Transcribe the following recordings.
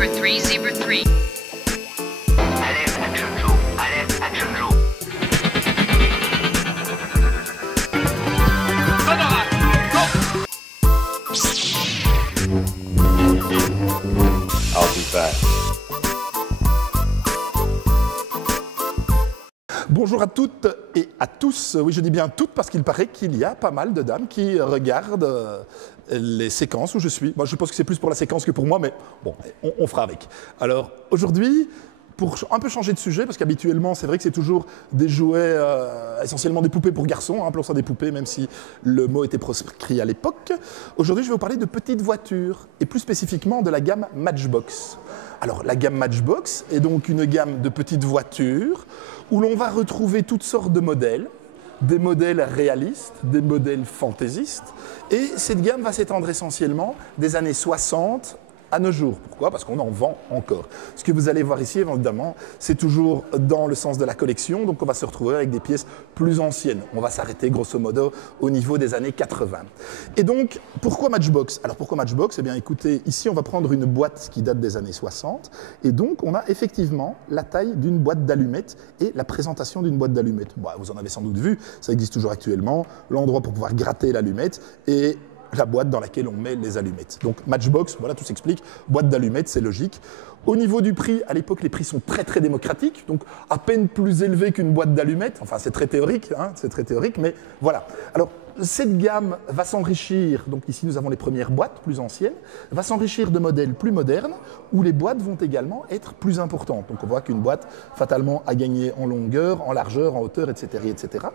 Zebra 3, Zebra 3. Alerte Action Joe. Alerte Action Joe. I'll be back. Bonjour à toutes et à tous. Oui, je dis bien toutes parce qu'il paraît qu'il y a pas mal de dames qui regardent les séquences où je suis. Moi, je pense que c'est plus pour la séquence que pour moi, mais bon, on fera avec. Alors, aujourd'hui, pour un peu changer de sujet, parce qu'habituellement, c'est vrai que c'est toujours des jouets, essentiellement des poupées pour garçons, appelons ça des poupées, même si le mot était proscrit à l'époque. Aujourd'hui, je vais vous parler de petites voitures, et plus spécifiquement de la gamme Matchbox. Alors, la gamme Matchbox est donc une gamme de petites voitures où l'on va retrouver toutes sortes de modèles, des modèles réalistes, des modèles fantaisistes, et cette gamme va s'étendre essentiellement des années 60 à nos jours. Pourquoi? Parce qu'on en vend encore. Ce que vous allez voir ici, évidemment, c'est toujours dans le sens de la collection, donc on va se retrouver avec des pièces plus anciennes. On va s'arrêter grosso modo au niveau des années 80. Et donc, pourquoi Matchbox? Alors pourquoi Matchbox? Eh bien écoutez, ici on va prendre une boîte qui date des années 60, et donc on a effectivement la taille d'une boîte d'allumettes et la présentation d'une boîte d'allumettes. Bon, vous en avez sans doute vu, ça existe toujours actuellement, l'endroit pour pouvoir gratter l'allumette, et la boîte dans laquelle on met les allumettes. Donc Matchbox, voilà, tout s'explique. Boîte d'allumettes, c'est logique. Au niveau du prix, à l'époque, les prix sont très très démocratiques, donc à peine plus élevés qu'une boîte d'allumettes. Enfin, c'est très théorique, hein, c'est très théorique, mais voilà. Alors, cette gamme va s'enrichir, donc ici nous avons les premières boîtes plus anciennes, va s'enrichir de modèles plus modernes, où les boîtes vont également être plus importantes. Donc on voit qu'une boîte, fatalement, a gagné en longueur, en largeur, en hauteur, etc., etc.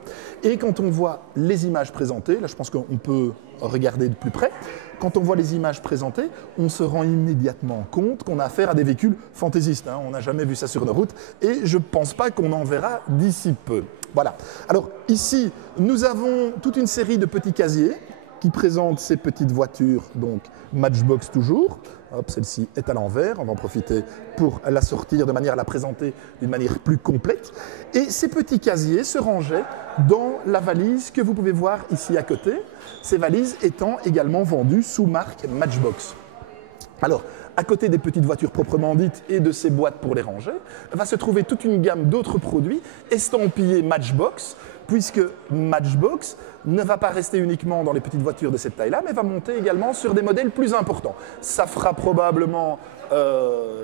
Et quand on voit les images présentées, là je pense qu'on peut regarder de plus près, quand on voit les images présentées, on se rend immédiatement compte qu'on a affaire à des véhicules fantaisistes. Hein. On n'a jamais vu ça sur nos routes et je ne pense pas qu'on en verra d'ici peu. Voilà. Alors ici, nous avons toute une série de petits casiers qui présentent ces petites voitures, donc Matchbox toujours. Hop, celle-ci est à l'envers, on va en profiter pour la sortir de manière à la présenter d'une manière plus complète. Et ces petits casiers se rangeaient dans la valise que vous pouvez voir ici à côté, ces valises étant également vendues sous marque Matchbox. Alors, à côté des petites voitures proprement dites et de ces boîtes pour les ranger, va se trouver toute une gamme d'autres produits estampillés Matchbox, puisque Matchbox ne va pas rester uniquement dans les petites voitures de cette taille-là, mais va monter également sur des modèles plus importants. Ça fera probablement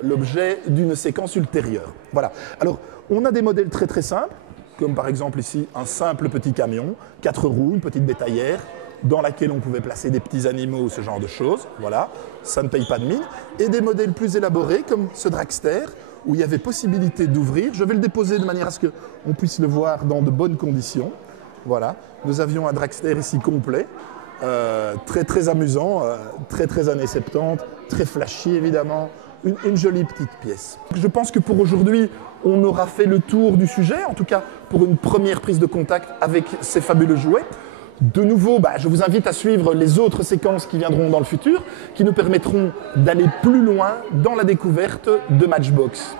l'objet d'une séquence ultérieure. Voilà. Alors, on a des modèles très très simples, comme par exemple ici un simple petit camion, 4 roues, une petite bétaillère, dans laquelle on pouvait placer des petits animaux ou ce genre de choses. Voilà, ça ne paye pas de mine. Et des modèles plus élaborés, comme ce dragster, où il y avait possibilité d'ouvrir. Je vais le déposer de manière à ce qu'on puisse le voir dans de bonnes conditions. Voilà, nous avions un dragster ici complet, très très amusant, très très années 70, très flashy évidemment, une jolie petite pièce. Je pense que pour aujourd'hui, on aura fait le tour du sujet, en tout cas pour une première prise de contact avec ces fabuleux jouets. De nouveau, je vous invite à suivre les autres séquences qui viendront dans le futur, qui nous permettront d'aller plus loin dans la découverte de Matchbox.